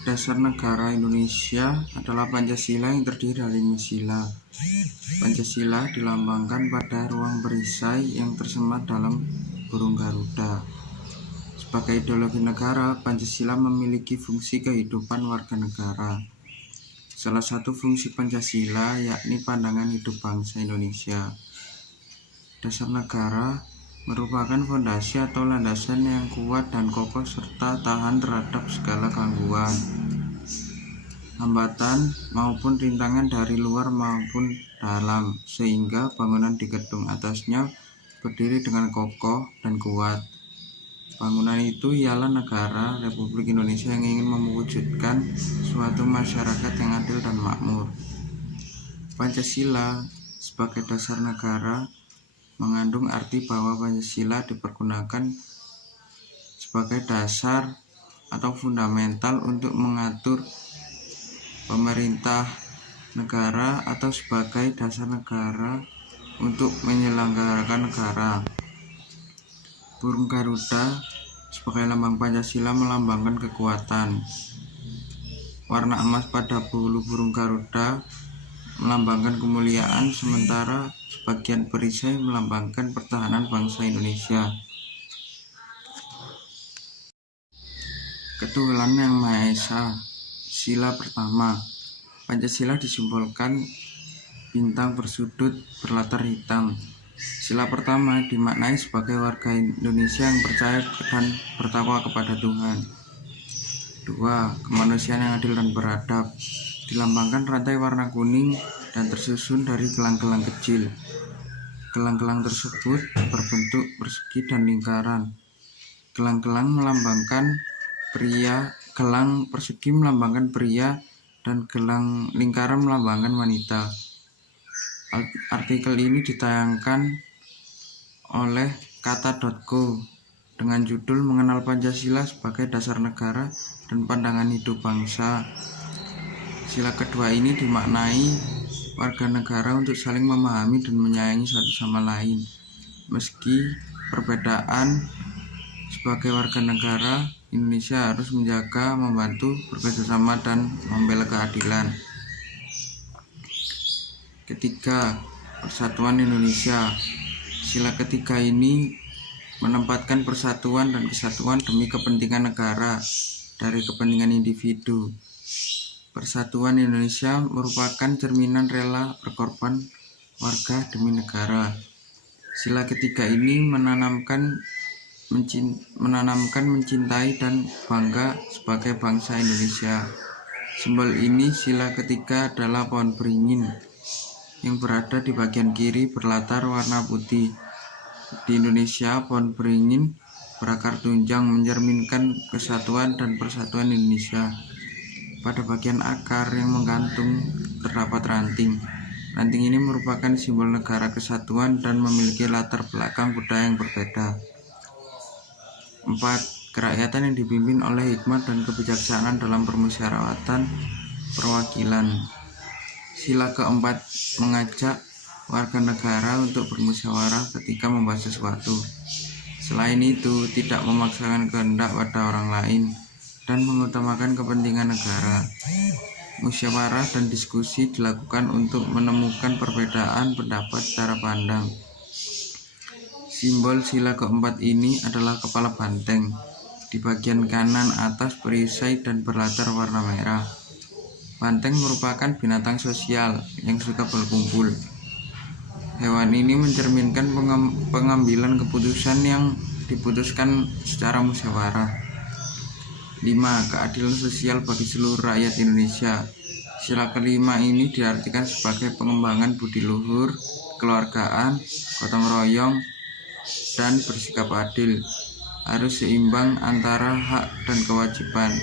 Dasar negara Indonesia adalah Pancasila yang terdiri dari 5 sila. Pancasila dilambangkan pada ruang perisai yang tersemat dalam burung Garuda. Sebagai ideologi negara, Pancasila memiliki fungsi kehidupan warga negara. Salah satu fungsi Pancasila yakni pandangan hidup bangsa Indonesia. Dasar negara merupakan fondasi atau landasan yang kuat dan kokoh serta tahan terhadap segala gangguan, hambatan maupun rintangan dari luar maupun dalam, sehingga bangunan di gedung atasnya berdiri dengan kokoh dan kuat. Bangunan itu ialah negara Republik Indonesia yang ingin mewujudkan suatu masyarakat yang adil dan makmur. Pancasila sebagai dasar negara mengandung arti bahwa Pancasila dipergunakan sebagai dasar atau fundamental untuk mengatur pemerintah negara atau sebagai dasar negara untuk menyelenggarakan negara. Burung Garuda sebagai lambang Pancasila melambangkan kekuatan. Warna emas pada bulu burung Garuda melambangkan kemuliaan, sementara sebagian perisai melambangkan pertahanan bangsa Indonesia. Ketuhanan Yang Maha Esa. Sila pertama, Pancasila disimbolkan bintang bersudut berlatar hitam. Sila pertama dimaknai sebagai warga Indonesia yang percaya dan bertakwa kepada Tuhan. 2. Kemanusiaan yang adil dan beradab. Dilambangkan rantai warna kuning dan tersusun dari gelang-gelang kecil. Gelang-gelang tersebut berbentuk persegi dan lingkaran. Gelang-gelang melambangkan pria, gelang persegi melambangkan pria, dan gelang lingkaran melambangkan wanita. Artikel ini ditayangkan oleh kata.co dengan judul Mengenal Pancasila sebagai Dasar Negara dan Pandangan Hidup Bangsa. Sila kedua ini dimaknai warga negara untuk saling memahami dan menyayangi satu sama lain. Meski perbedaan, sebagai warga negara, Indonesia harus menjaga, membantu, bekerjasama, dan membela keadilan. Ketiga, Persatuan Indonesia. Sila ketiga ini menempatkan persatuan dan kesatuan demi kepentingan negara dari kepentingan individu. Persatuan Indonesia merupakan cerminan rela berkorban warga demi negara. Sila ketiga ini menanamkan mencintai dan bangga sebagai bangsa Indonesia. Simbol ini sila ketiga adalah pohon beringin yang berada di bagian kiri berlatar warna putih. Di Indonesia, pohon beringin berakar tunjang mencerminkan kesatuan dan persatuan Indonesia. Pada bagian akar yang menggantung terdapat ranting. Ranting ini merupakan simbol negara kesatuan dan memiliki latar belakang budaya yang berbeda. 4. Kerakyatan yang dipimpin oleh hikmat dan kebijaksanaan dalam permusyawaratan perwakilan. Sila keempat mengajak warga negara untuk bermusyawarah ketika membahas sesuatu. Selain itu, tidak memaksakan kehendak pada orang lain dan mengutamakan kepentingan negara. Musyawarah dan diskusi dilakukan untuk menemukan perbedaan pendapat cara pandang. Simbol sila keempat ini adalah kepala banteng di bagian kanan atas perisai dan berlatar warna merah. Banteng merupakan binatang sosial yang suka berkumpul. Hewan ini mencerminkan pengambilan keputusan yang diputuskan secara musyawarah. 5. Keadilan sosial bagi seluruh rakyat Indonesia. Sila kelima ini diartikan sebagai pengembangan budi luhur, kekeluargaan, gotong royong, dan bersikap adil. Harus seimbang antara hak dan kewajiban.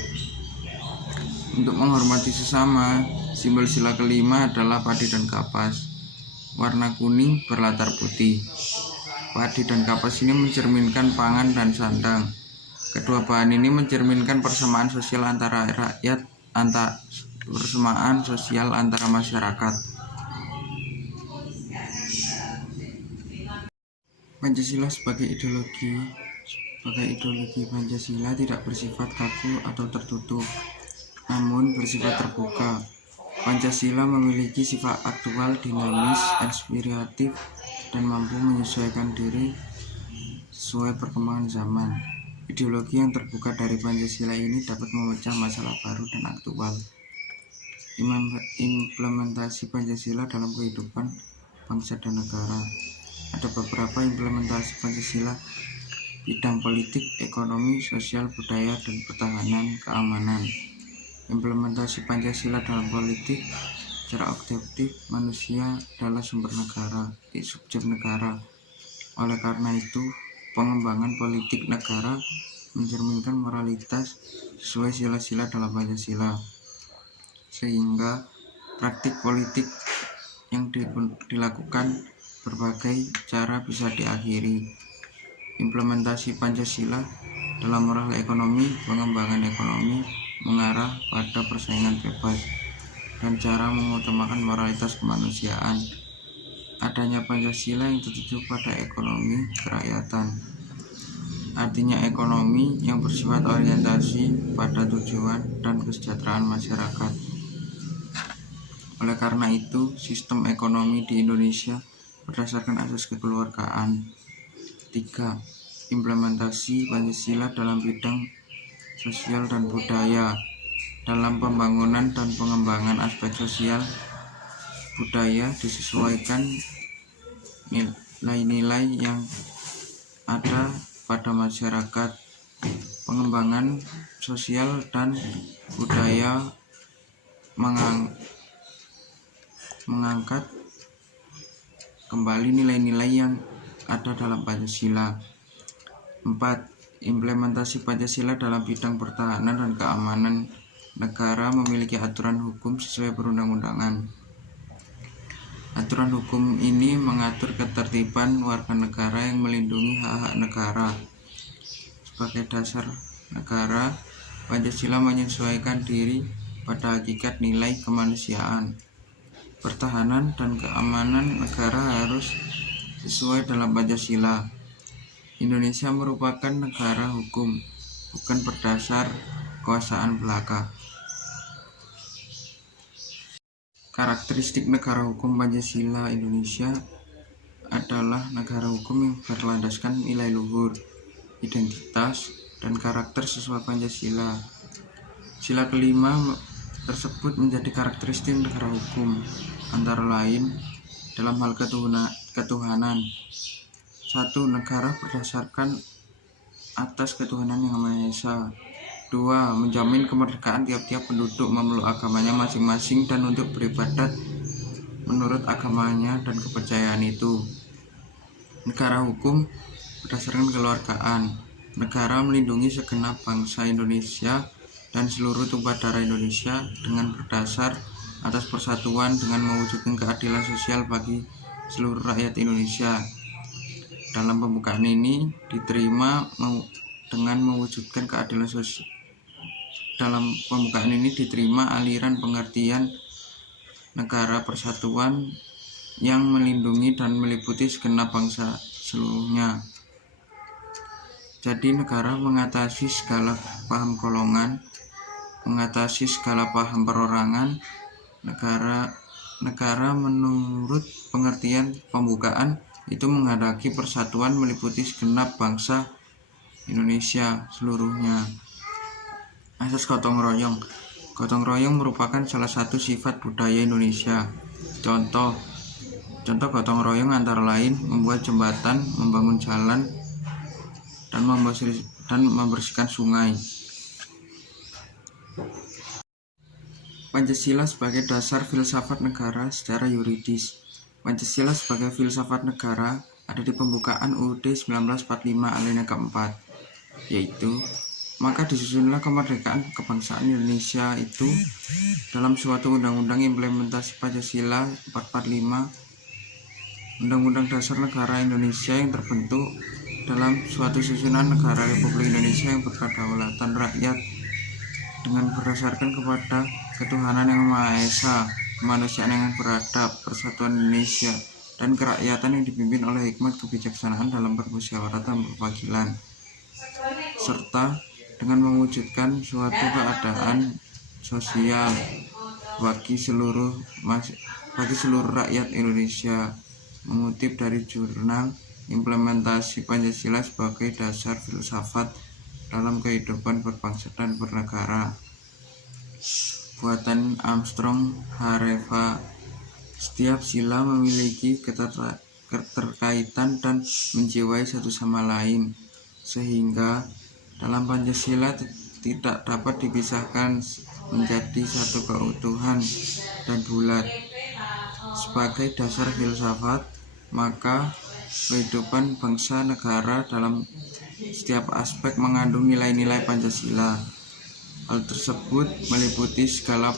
Untuk menghormati sesama, simbol sila kelima adalah padi dan kapas. Warna kuning berlatar putih. Padi dan kapas ini mencerminkan pangan dan sandang. Kedua bahan ini mencerminkan persamaan sosial antara rakyat, persamaan sosial antara masyarakat. Pancasila sebagai ideologi Pancasila tidak bersifat kaku atau tertutup. namun bersifat terbuka. Pancasila memiliki sifat aktual, dinamis, inspiratif, dan mampu menyesuaikan diri sesuai perkembangan zaman. Ideologi yang terbuka dari Pancasila ini dapat memecah masalah baru dan aktual. Implementasi Pancasila dalam kehidupan bangsa dan negara. Ada beberapa implementasi Pancasila: bidang politik, ekonomi, sosial, budaya, dan pertahanan, keamanan. Implementasi Pancasila dalam politik. Secara objektif, manusia adalah sumber negara, subjek negara. Oleh karena itu, pengembangan politik negara mencerminkan moralitas sesuai sila-sila dalam Pancasila, sehingga praktik politik yang dilakukan berbagai cara bisa diakhiri. Implementasi Pancasila dalam moral ekonomi, pengembangan ekonomi mengarah pada persaingan bebas dan cara mengutamakan moralitas kemanusiaan. Adanya Pancasila yang tertuju pada ekonomi kerakyatan, artinya ekonomi yang bersifat orientasi pada tujuan dan kesejahteraan masyarakat. Oleh karena itu, sistem ekonomi di Indonesia berdasarkan asas kekeluargaan. 3. Implementasi Pancasila dalam bidang sosial dan budaya. Dalam pembangunan dan pengembangan aspek sosial budaya disesuaikan nilai-nilai yang ada pada masyarakat. Pengembangan sosial dan budaya mengangkat kembali nilai-nilai yang ada dalam Pancasila. 4. Implementasi Pancasila dalam bidang pertahanan dan keamanan. Negara memiliki aturan hukum sesuai perundang-undangan. Aturan hukum ini mengatur ketertiban warga negara yang melindungi hak-hak negara. Sebagai dasar negara, Pancasila menyesuaikan diri pada hakikat nilai kemanusiaan. Pertahanan dan keamanan negara harus sesuai dalam Pancasila. Indonesia merupakan negara hukum, bukan berdasar kekuasaan belaka. Karakteristik negara hukum Pancasila Indonesia adalah negara hukum yang berlandaskan nilai luhur, identitas, dan karakter sesuai Pancasila. Sila kelima tersebut menjadi karakteristik negara hukum, antara lain dalam hal ketuhanan. 1. Negara berdasarkan atas ketuhanan yang Maha Esa. 2. Menjamin kemerdekaan tiap-tiap penduduk memeluk agamanya masing-masing dan untuk beribadat menurut agamanya dan kepercayaan itu. Negara hukum berdasarkan kekeluargaan. Negara melindungi segenap bangsa Indonesia dan seluruh tumpah darah Indonesia dengan berdasar atas persatuan dengan mewujudkan keadilan sosial bagi seluruh rakyat Indonesia. Dalam pembukaan ini diterima dengan mewujudkan keadilan sosial. Dalam pembukaan ini diterima aliran pengertian negara persatuan yang melindungi dan meliputi segenap bangsa seluruhnya. Jadi negara mengatasi segala paham golongan, mengatasi segala paham perorangan. Negara menurut pengertian pembukaan itu menghadapi persatuan meliputi segenap bangsa Indonesia seluruhnya. Asas gotong royong. Gotong royong merupakan salah satu sifat budaya Indonesia. Contoh gotong royong antara lain membuat jembatan, membangun jalan, dan membersihkan sungai. Pancasila sebagai dasar filsafat negara secara yuridis. Pancasila sebagai filsafat negara ada di pembukaan UUD 1945 alinea keempat, yaitu maka disusunlah kemerdekaan kebangsaan Indonesia itu dalam suatu undang-undang implementasi Pancasila 445, Undang-Undang Dasar Negara Indonesia yang terbentuk dalam suatu susunan negara Republik Indonesia yang berkedaulatan rakyat dengan berdasarkan kepada ketuhanan yang Maha Esa, kemanusiaan yang beradab, persatuan Indonesia, dan kerakyatan yang dipimpin oleh hikmat kebijaksanaan dalam permusyawaratan perwakilan, serta dengan mewujudkan suatu keadaan sosial bagi seluruh rakyat Indonesia. Mengutip dari jurnal Implementasi Pancasila sebagai Dasar Filsafat dalam Kehidupan Berbangsa dan Bernegara, buatan Armstrong Hareva. Setiap sila memiliki keterkaitan dan menjiwai satu sama lain, sehingga dalam Pancasila tidak dapat dipisahkan menjadi satu keutuhan dan bulat. Sebagai dasar filsafat, maka kehidupan bangsa negara dalam setiap aspek mengandung nilai-nilai Pancasila. Hal tersebut meliputi segala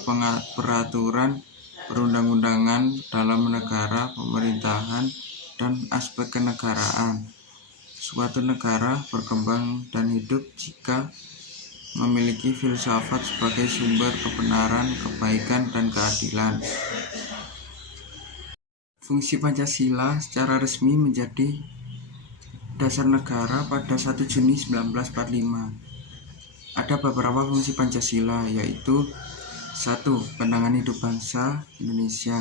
peraturan perundang-undangan dalam negara, pemerintahan, dan aspek kenegaraan. Suatu negara berkembang dan hidup jika memiliki filsafat sebagai sumber kebenaran, kebaikan, dan keadilan. Fungsi Pancasila secara resmi menjadi dasar negara pada 1 Juni 1945. Ada beberapa fungsi Pancasila, yaitu 1. Pandangan hidup bangsa Indonesia.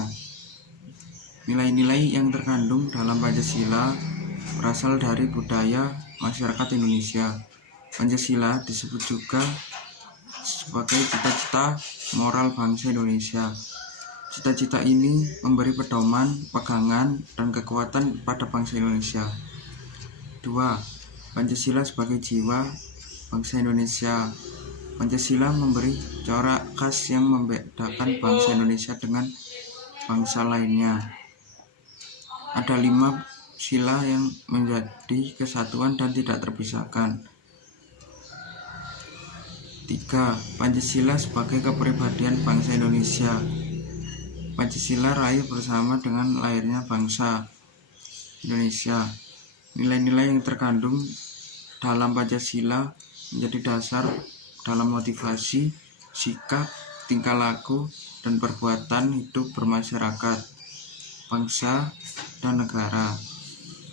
Nilai-nilai yang terkandung dalam Pancasila berasal dari budaya masyarakat Indonesia. Pancasila disebut juga sebagai cita-cita moral bangsa Indonesia. Cita-cita ini memberi pedoman, pegangan, dan kekuatan pada bangsa Indonesia. 2. Pancasila sebagai jiwa bangsa Indonesia. Pancasila memberi corak khas yang membedakan bangsa Indonesia dengan bangsa lainnya. Ada 5 sila yang menjadi kesatuan dan tidak terpisahkan. 3. Pancasila sebagai kepribadian bangsa Indonesia. Pancasila lahir bersama dengan lahirnya bangsa Indonesia. Nilai-nilai yang terkandung dalam Pancasila menjadi dasar dalam motivasi, sikap, tingkah laku, dan perbuatan hidup bermasyarakat, bangsa, dan negara.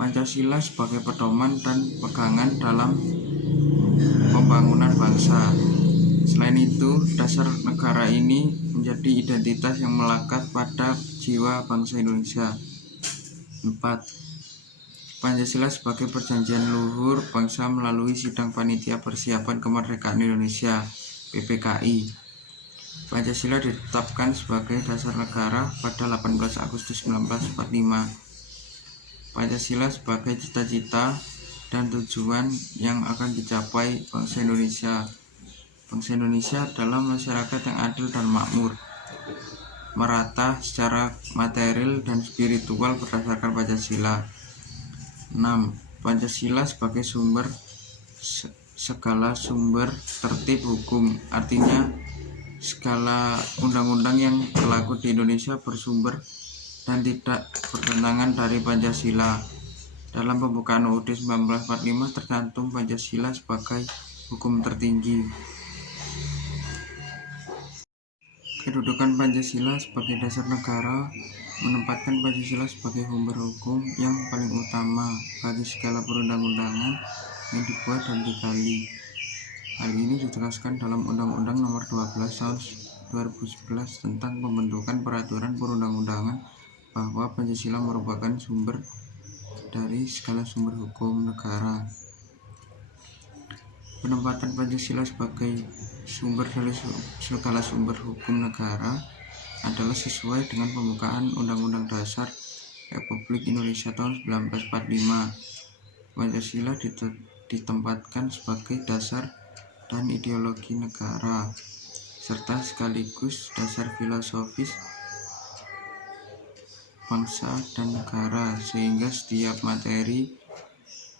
Pancasila sebagai pedoman dan pegangan dalam pembangunan bangsa. Selain itu, dasar negara ini menjadi identitas yang melekat pada jiwa bangsa Indonesia. 4. Pancasila sebagai perjanjian luhur bangsa melalui Sidang Panitia Persiapan Kemerdekaan Indonesia (PPKI). Pancasila ditetapkan sebagai dasar negara pada 18 Agustus 1945. Pancasila sebagai cita-cita dan tujuan yang akan dicapai bangsa Indonesia. Bangsa Indonesia adalah masyarakat yang adil dan makmur, merata secara material dan spiritual berdasarkan Pancasila. 6. Pancasila sebagai segala sumber tertib hukum, artinya segala undang-undang yang berlaku di Indonesia bersumber dan tidak bertentangan dari Pancasila. Dalam pembukaan UUD 1945 tercantum Pancasila sebagai hukum tertinggi. Kedudukan Pancasila sebagai dasar negara menempatkan Pancasila sebagai sumber hukum yang paling utama bagi segala perundang-undangan yang dibuat dan digali. Hal ini ditegaskan dalam Undang-Undang Nomor 12 Tahun 2011 tentang pembentukan peraturan perundang-undangan bahwa Pancasila merupakan sumber dari segala sumber hukum negara. Penempatan Pancasila sebagai sumber dari segala sumber hukum negara adalah sesuai dengan pembukaan Undang-Undang Dasar Republik Indonesia tahun 1945. Pancasila ditempatkan sebagai dasar dan ideologi negara, serta sekaligus dasar filosofis bangsa dan negara, sehingga setiap materi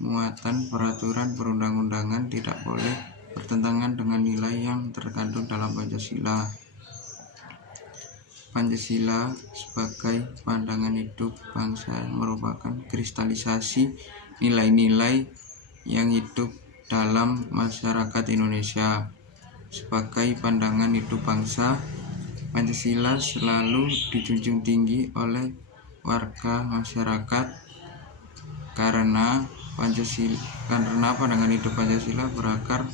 muatan peraturan perundang-undangan tidak boleh bertentangan dengan nilai yang terkandung dalam Pancasila. Pancasila sebagai pandangan hidup bangsa merupakan kristalisasi nilai-nilai yang hidup dalam masyarakat Indonesia. Sebagai pandangan hidup bangsa, Pancasila selalu dijunjung tinggi oleh warga masyarakat karena pandangan hidup Pancasila berakar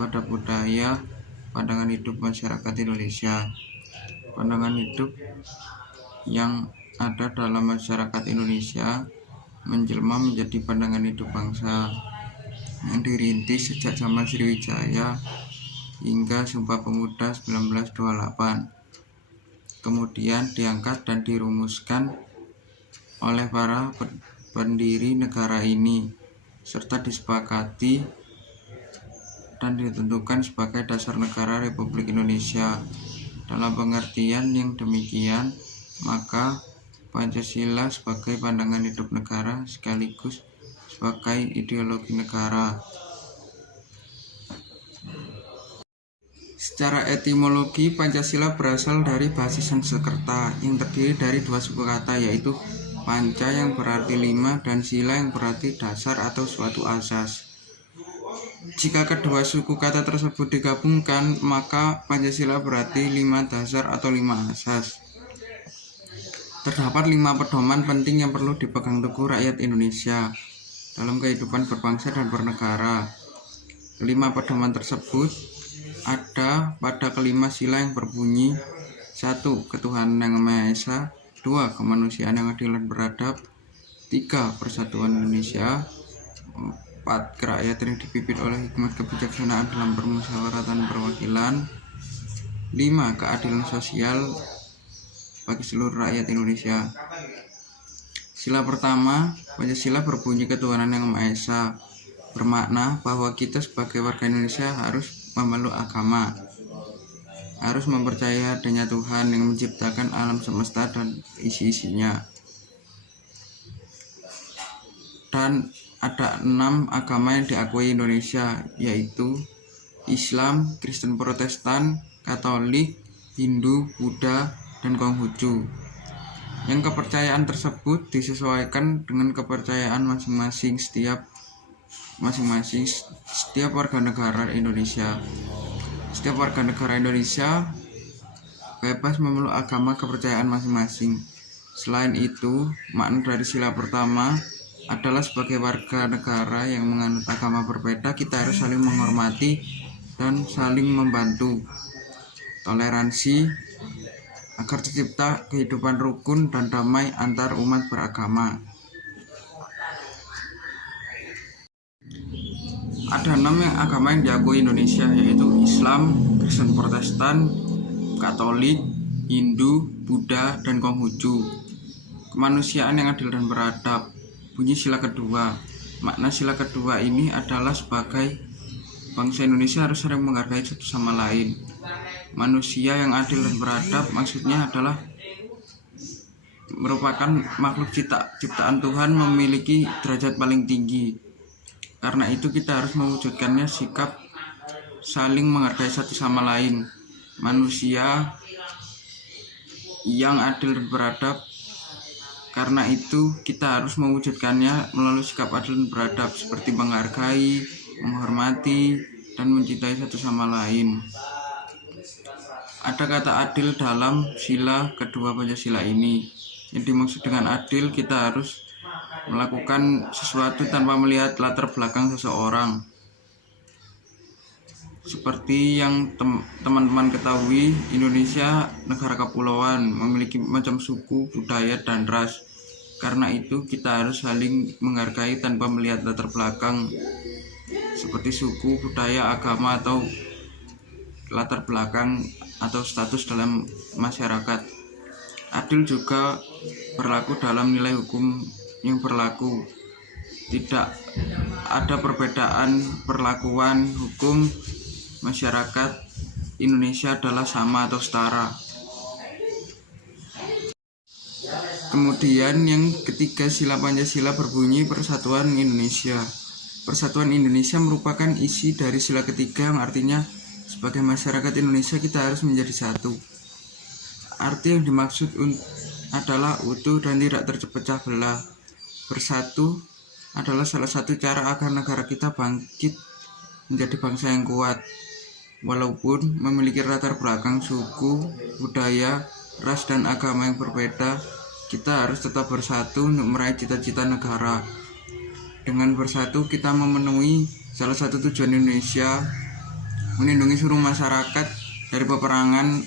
pada budaya pandangan hidup masyarakat Indonesia. Pandangan hidup yang ada dalam masyarakat Indonesia menjelma menjadi pandangan hidup bangsa yang dirintis sejak zaman Sriwijaya hingga Sumpah Pemuda 1928. Kemudian diangkat dan dirumuskan oleh para pendiri negara ini, serta disepakati dan ditentukan sebagai dasar negara Republik Indonesia. Dalam pengertian yang demikian, maka Pancasila sebagai pandangan hidup negara sekaligus sebagai ideologi negara. Secara etimologi, Pancasila berasal dari bahasa Sanskerta yang terdiri dari dua suku kata, yaitu panca yang berarti lima dan sila yang berarti dasar atau suatu asas. Jika kedua suku kata tersebut digabungkan, maka Pancasila berarti 5 dasar atau 5 asas. Terdapat 5 pedoman penting yang perlu dipegang teguh rakyat Indonesia dalam kehidupan berbangsa dan bernegara. 5 pedoman tersebut ada pada kelima sila yang berbunyi: 1. Ketuhanan yang Maha Esa. 2. Kemanusiaan yang adil dan beradab. 3. Persatuan Indonesia. 4. Kerakyatan yang dipimpin oleh hikmat kebijaksanaan dalam permusyawaratan perwakilan. 5. Keadilan sosial bagi seluruh rakyat Indonesia. Sila pertama, Pancasila berbunyi ketuhanan yang Maha Esa, bermakna bahwa kita sebagai warga Indonesia harus memeluk agama, harus mempercayai adanya Tuhan yang menciptakan alam semesta dan isi-isinya. Dan ada 6 agama yang diakui Indonesia, yaitu Islam, Kristen Protestan, Katolik, Hindu, Buddha, dan Konghucu. Yang kepercayaan tersebut disesuaikan dengan kepercayaan masing-masing setiap warga negara Indonesia. Setiap warga negara Indonesia bebas memeluk agama kepercayaan masing-masing. Selain itu, makna dari sila pertama adalah sebagai warga negara yang menganut agama berbeda, kita harus saling menghormati dan saling membantu. Toleransi agar tercipta kehidupan rukun dan damai antar umat beragama. Ada 6 agama yang diakui Indonesia, yaitu Islam, Kristen Protestan, Katolik, Hindu, Buddha, dan Konghucu. Kemanusiaan yang adil dan beradab. Bunyi sila kedua. Makna sila kedua ini adalah sebagai bangsa Indonesia harus saling menghargai satu sama lain. Manusia yang adil dan beradab maksudnya adalah merupakan makhluk ciptaan Tuhan memiliki derajat paling tinggi. Karena itu kita harus mewujudkannya sikap saling menghargai satu sama lain. Manusia yang adil dan beradab, karena itu kita harus mewujudkannya melalui sikap adil dan beradab, seperti menghargai, menghormati, dan mencintai satu sama lain. Ada kata adil dalam sila kedua Pancasila ini. Yang dimaksud dengan adil, kita harus melakukan sesuatu tanpa melihat latar belakang seseorang. Seperti yang teman-teman ketahui, Indonesia negara kepulauan, memiliki macam suku, budaya, dan ras. Karena itu kita harus saling menghargai tanpa melihat latar belakang seperti suku, budaya, agama, atau latar belakang atau status dalam masyarakat. Adil juga berlaku dalam nilai hukum yang berlaku. Tidak ada perbedaan perlakuan hukum. Masyarakat Indonesia adalah sama atau setara. Kemudian yang ketiga, sila Pancasila berbunyi Persatuan Indonesia. Persatuan Indonesia merupakan isi dari sila ketiga, yang artinya sebagai masyarakat Indonesia kita harus menjadi satu. Arti yang dimaksud adalah utuh dan tidak terpecah belah. Bersatu adalah salah satu cara agar negara kita bangkit menjadi bangsa yang kuat. Walaupun memiliki latar belakang suku, budaya, ras, dan agama yang berbeda, kita harus tetap bersatu untuk meraih cita-cita negara. Dengan bersatu kita memenuhi salah satu tujuan Indonesia melindungi seluruh masyarakat dari peperangan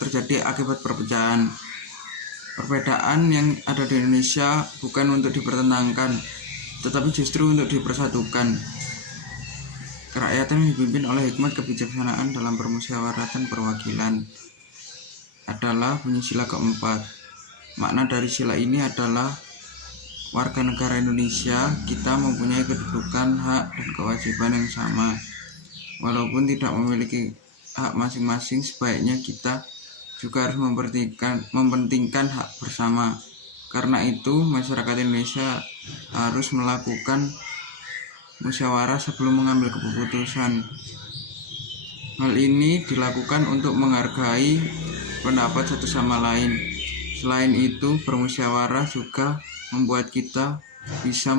terjadi akibat perpecahan. Perbedaan yang ada di Indonesia bukan untuk dipertentangkan, tetapi justru untuk dipersatukan. Kerakyatan yang dipimpin oleh hikmat kebijaksanaan dalam permusyawaratan perwakilan adalah bunyi sila keempat. Makna dari sila ini adalah warga negara Indonesia, kita mempunyai kedudukan, hak, dan kewajiban yang sama. Walaupun tidak memiliki hak masing-masing, sebaiknya kita juga harus mementingkan hak bersama. Karena itu, masyarakat Indonesia harus melakukan musyawarah sebelum mengambil keputusan. Hal ini dilakukan untuk menghargai pendapat satu sama lain. Selain itu, bermusyawarah juga membuat kita bisa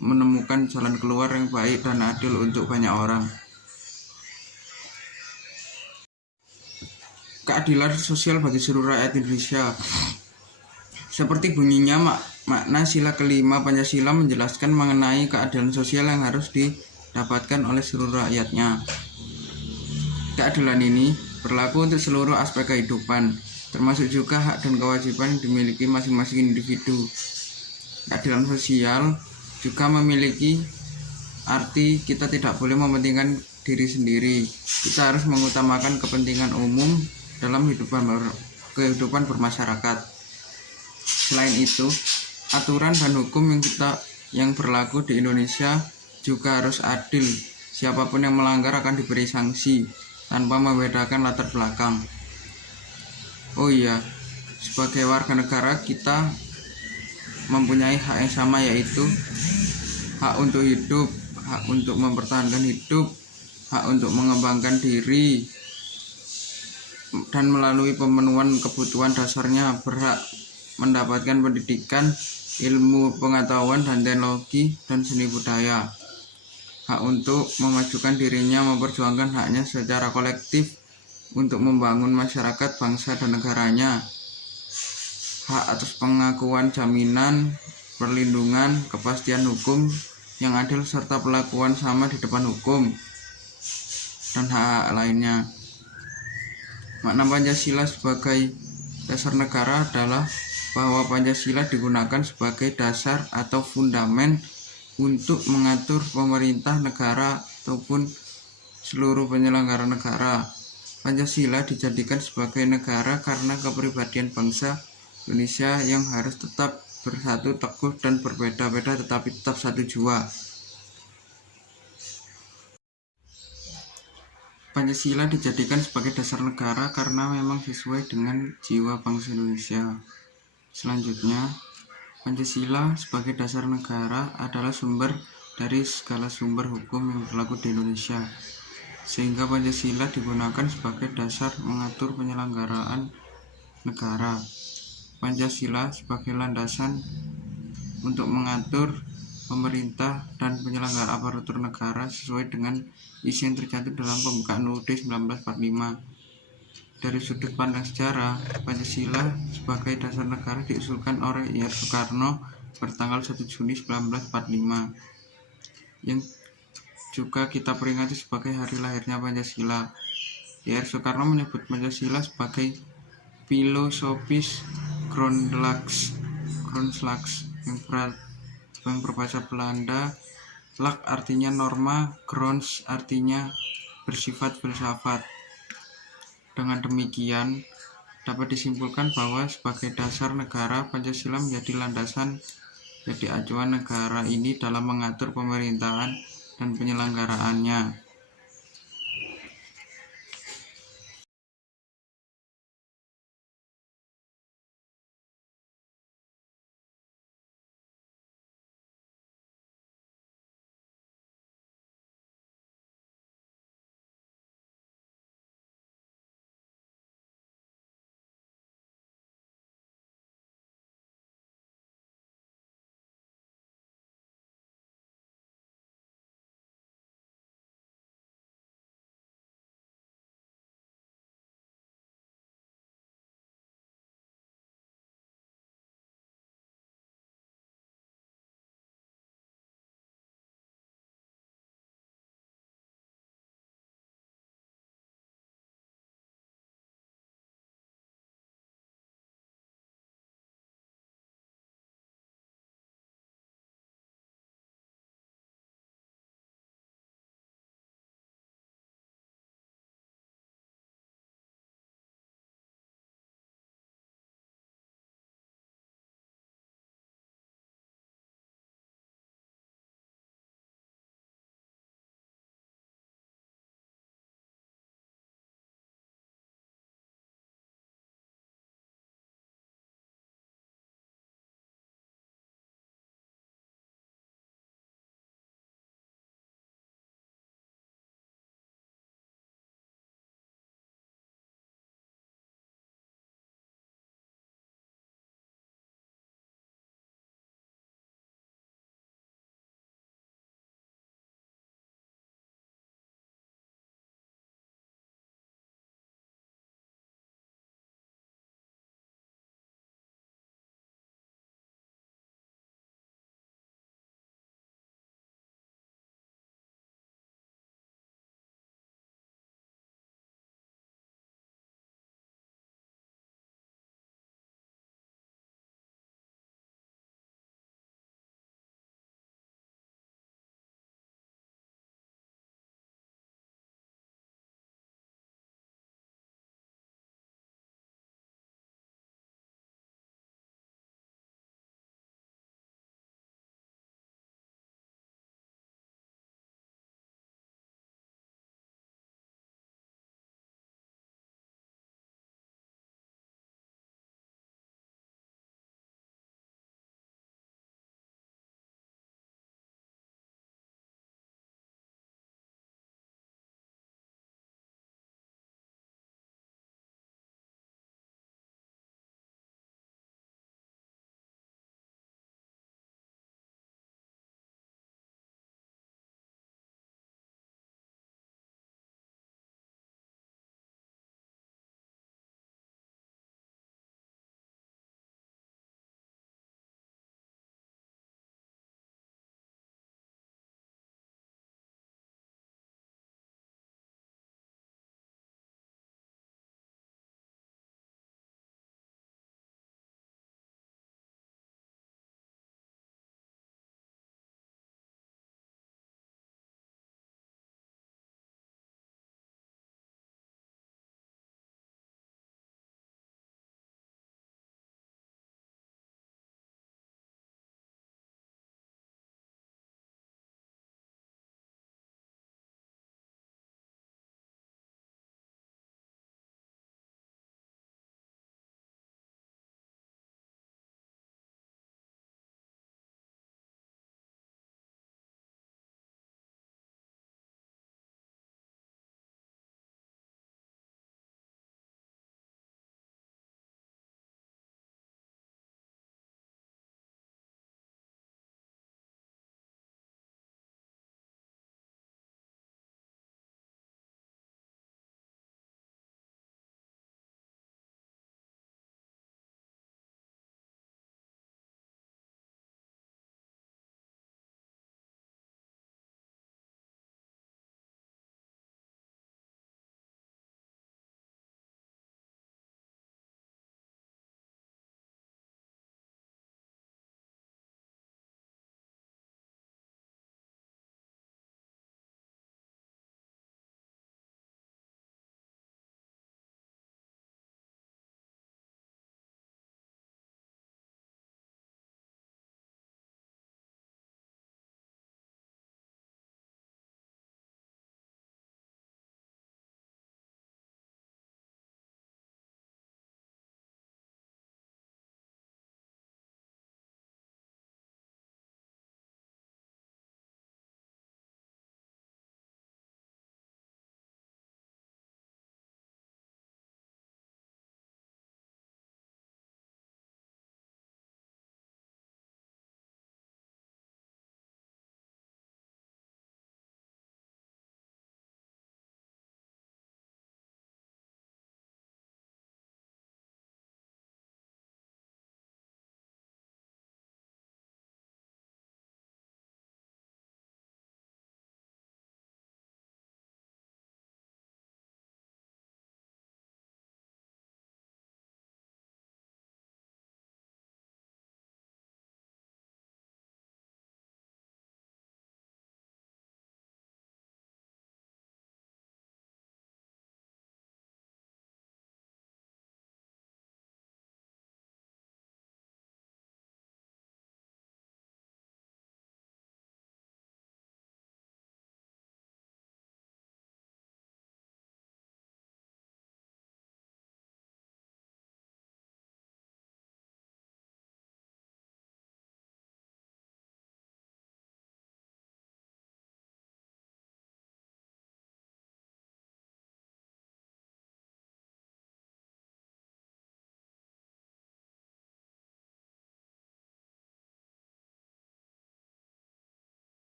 menemukan jalan keluar yang baik dan adil untuk banyak orang. Keadilan sosial bagi seluruh rakyat Indonesia. Seperti bunyinya, makna sila kelima Pancasila menjelaskan mengenai keadilan sosial yang harus didapatkan oleh seluruh rakyatnya. Keadilan ini berlaku untuk seluruh aspek kehidupan, termasuk juga hak dan kewajiban yang dimiliki masing-masing individu. Keadilan sosial juga memiliki arti kita tidak boleh mementingkan diri sendiri. Kita harus mengutamakan kepentingan umum dalam kehidupan bermasyarakat. Selain itu, aturan dan hukum yang berlaku di Indonesia juga harus adil. Siapapun yang melanggar akan diberi sanksi tanpa membedakan latar belakang. Oh iya, sebagai warga negara kita mempunyai hak yang sama, yaitu hak untuk hidup, hak untuk mempertahankan hidup, hak untuk mengembangkan diri, dan melalui pemenuhan kebutuhan dasarnya berhak mendapatkan pendidikan, ilmu pengetahuan dan teknologi, dan seni budaya. Hak untuk memajukan dirinya, memperjuangkan haknya secara kolektif untuk membangun masyarakat, bangsa, dan negaranya. Hak atas pengakuan, jaminan, perlindungan, kepastian hukum yang adil, serta perlakuan sama di depan hukum, dan hak lainnya. Makna Pancasila sebagai dasar negara adalah bahwa Pancasila digunakan sebagai dasar atau fundamen untuk mengatur pemerintah negara ataupun seluruh penyelenggara negara. Pancasila dijadikan sebagai negara karena kepribadian bangsa Indonesia yang harus tetap bersatu, teguh, dan berbeda-beda tetapi tetap satu jua. Pancasila dijadikan sebagai dasar negara karena memang sesuai dengan jiwa bangsa Indonesia. Selanjutnya, Pancasila sebagai dasar negara adalah sumber dari segala sumber hukum yang berlaku di Indonesia, sehingga Pancasila digunakan sebagai dasar mengatur penyelenggaraan negara. Pancasila sebagai landasan untuk mengatur pemerintah dan penyelenggara aparatur negara sesuai dengan isi yang tercantum dalam pembukaan UUD 1945. Dari sudut pandang sejarah, Pancasila sebagai dasar negara diusulkan oleh Ir Soekarno bertanggal 1 Juni 1945, yang juga kita peringati sebagai hari lahirnya Pancasila. Ir Soekarno menyebut Pancasila sebagai filosofis grondslags yang berbahasa Belanda. Lak artinya norma, grons artinya bersifat filsafat. Dengan demikian, dapat disimpulkan bahwa sebagai dasar negara, Pancasila menjadi landasan, jadi acuan negara ini dalam mengatur pemerintahan dan penyelenggaraannya.